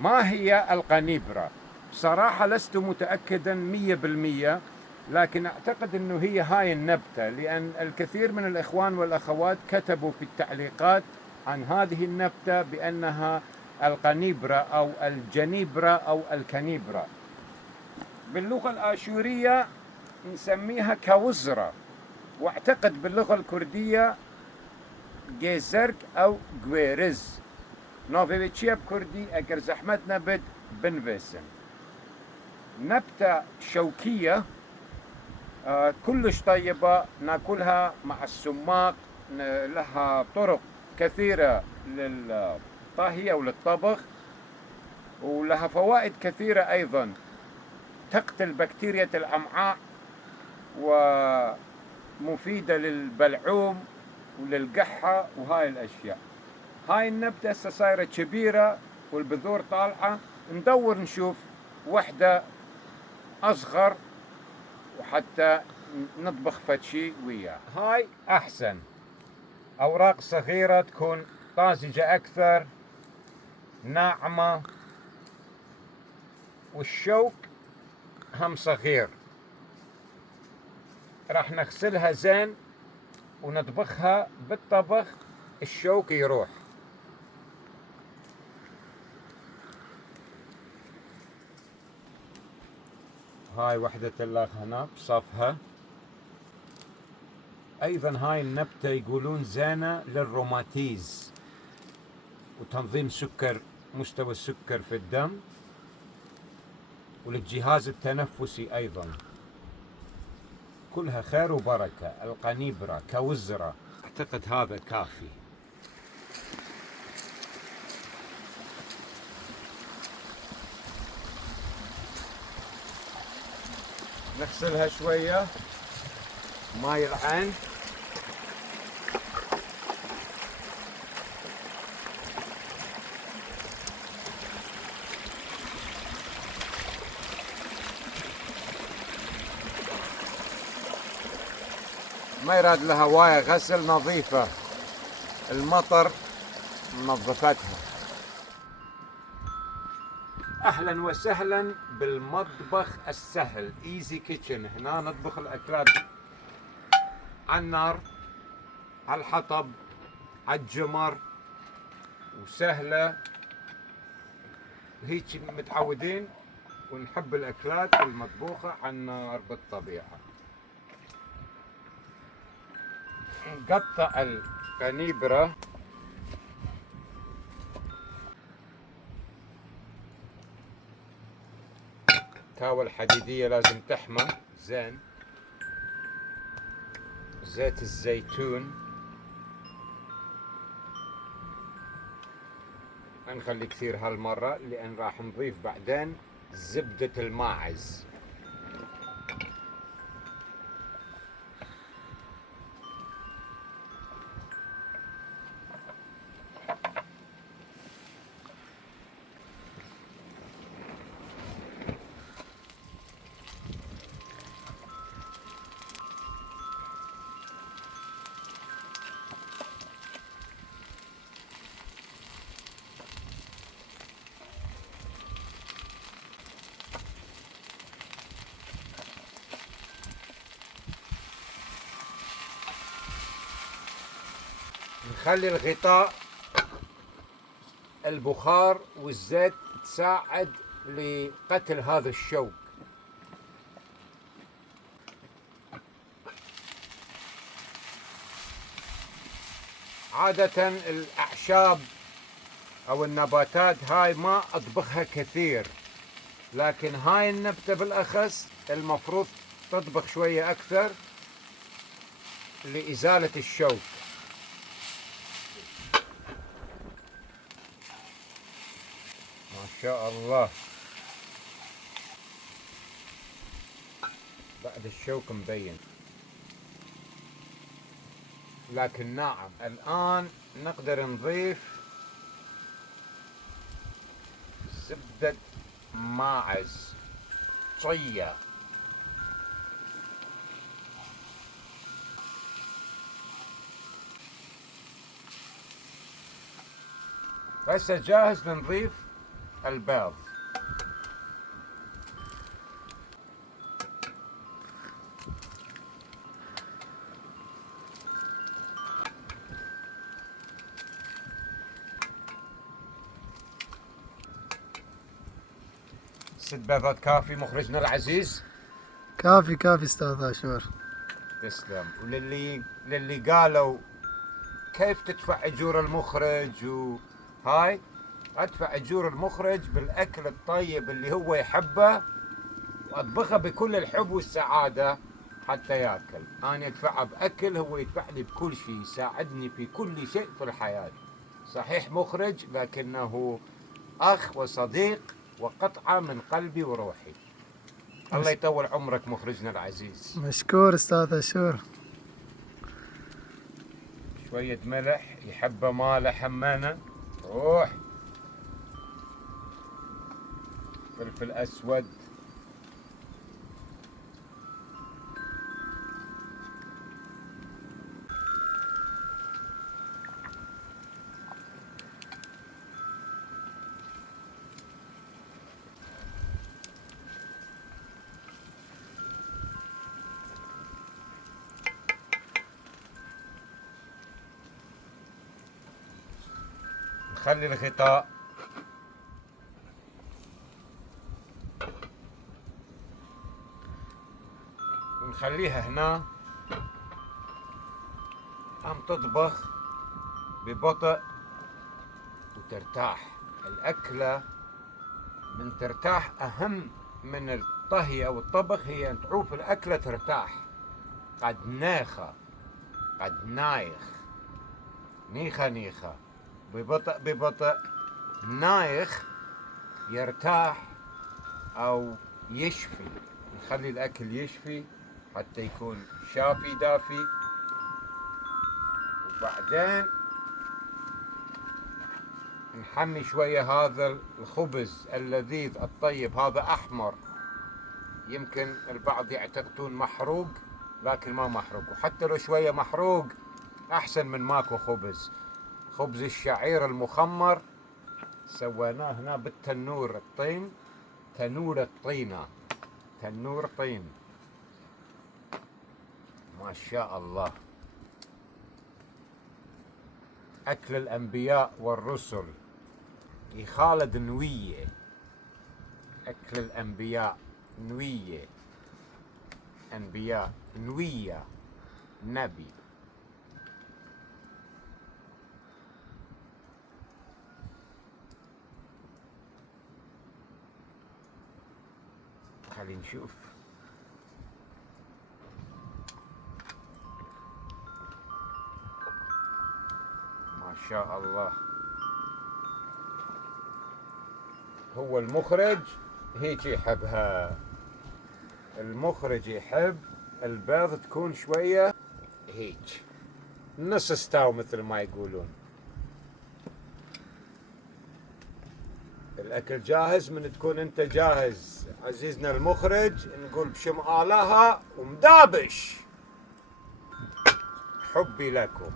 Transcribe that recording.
ما هي القنيبرة؟ بصراحة لست متأكدا 100%، لكن أعتقد أنه هي هاي النبتة، لأن الكثير من الإخوان والأخوات كتبوا في التعليقات عن هذه النبتة بأنها القنيبرة أو الجنيبرة أو الكنيبرة. باللغة الآشورية نسميها كوزرة، واعتقد باللغة الكردية جيزرك أو جويرز. نوفي بتشيب كردي أجر زحمتنا بد بنفسن. نبتة شوكية كلش طيبة، ناكلها مع السماق، لها طرق كثيرة للطهي أو للطبخ، ولها فوائد كثيرة أيضا، تقتل بكتيريا الأمعاء، ومفيدة للبلعوم وللقحة وهاي الأشياء. هاي النبتة هسه صايرة كبيرة والبذور طالعة، ندور نشوف وحدة أصغر وحتى نطبخ فد شي وياه. هاي أحسن، أوراق صغيرة تكون طازجة أكثر، ناعمة، والشوك هم صغير. راح نغسلها زين ونطبخها بالطبخ، الشوك يروح. هاي وحدة الله هنا بصفها. أيضا هاي النبتة يقولون زينة للروماتيز وتنظيم مستوى السكر في الدم، وللجهاز التنفسي أيضا. كلها خير وبركة. القنيبرة كوزرة، أعتقد هذا كافي. نغسلها شوية ماي العين. ما يراد لها هواية غسل، نظيفة، المطر نظفتها. أهلا وسهلا بالمطبخ السهل، ايزي كيتشن. هنا نطبخ الأكلات على النار، على الحطب، على الجمر، وسهلة هيك متعودين، ونحب الأكلات المطبوخة على النار بالطبيعة. نقطع القنيبرة التاوة الحديدية لازم تحمى زين. زيت الزيتون نخلي كثير هالمرة، لأن راح نضيف بعدين زبدة الماعز. نخلي الغطاء، البخار والزيت تساعد لقتل هذا الشوك. عادة الأعشاب أو النباتات هاي ما أطبخها كثير، لكن هاي النبتة بالأخص المفروض تطبخ شوية أكثر لإزالة الشوك. ما شاء الله، بعد الشوك مبين لكن ناعم. الآن نقدر نضيف زبدة ماعز طية. هسه جاهز نضيف البيض. ست بيضات كافي مخرجنا العزيز؟ كافي كافي استاذ عاشور. تسلم. للي قالوا كيف تدفع اجور المخرج وهاي، ادفع اجور المخرج بالاكل الطيب اللي هو يحبه، واطبخه بكل الحب والسعاده حتى ياكل. انا ادفعه باكل، هو يدفع لي بكل شيء، يساعدني في كل شيء في الحياه. صحيح مخرج، لكنه اخ وصديق وقطعه من قلبي وروحي. الله يطول عمرك مخرجنا العزيز. مشكور استاذ عاشور. شوية ملح، يحبه مالح همانا. روح. فلفل أسود. نخلي الغطاء ونخليها هنا، عم تطبخ ببطء وترتاح. الأكلة من ترتاح أهم من الطهي أو الطبخ، هي أن تعوف الأكلة ترتاح. قد ناخة، قد نايخ، نيخة نيخة، ببطء ببطء. نايخ يرتاح أو يشفي. نخلي الأكل يشفي حتى يكون شافي دافي. وبعدين نحمي شوية هذا الخبز اللذيذ الطيب. هذا أحمر، يمكن البعض يعتقدون محروق، لكن ما محروق. وحتى لو شوية محروق أحسن من ماكو خبز. خبز الشعير المخمر سويناه هنا بالتنور الطين، تنور الطينة، تنور طين. ما شاء الله. أكل الأنبياء والرسل يخالد نوية. أكل الأنبياء نوية، أنبياء نوية، نبي. خلينا نشوف. ما شاء الله. هو المخرج هيك يحبها. المخرج يحب البيض تكون شوية هيك نص استاو مثل ما يقولون. الأكل جاهز. من تكون أنت جاهز عزيزنا المخرج، نقول بشم آلها ومدابش. حبي لكم.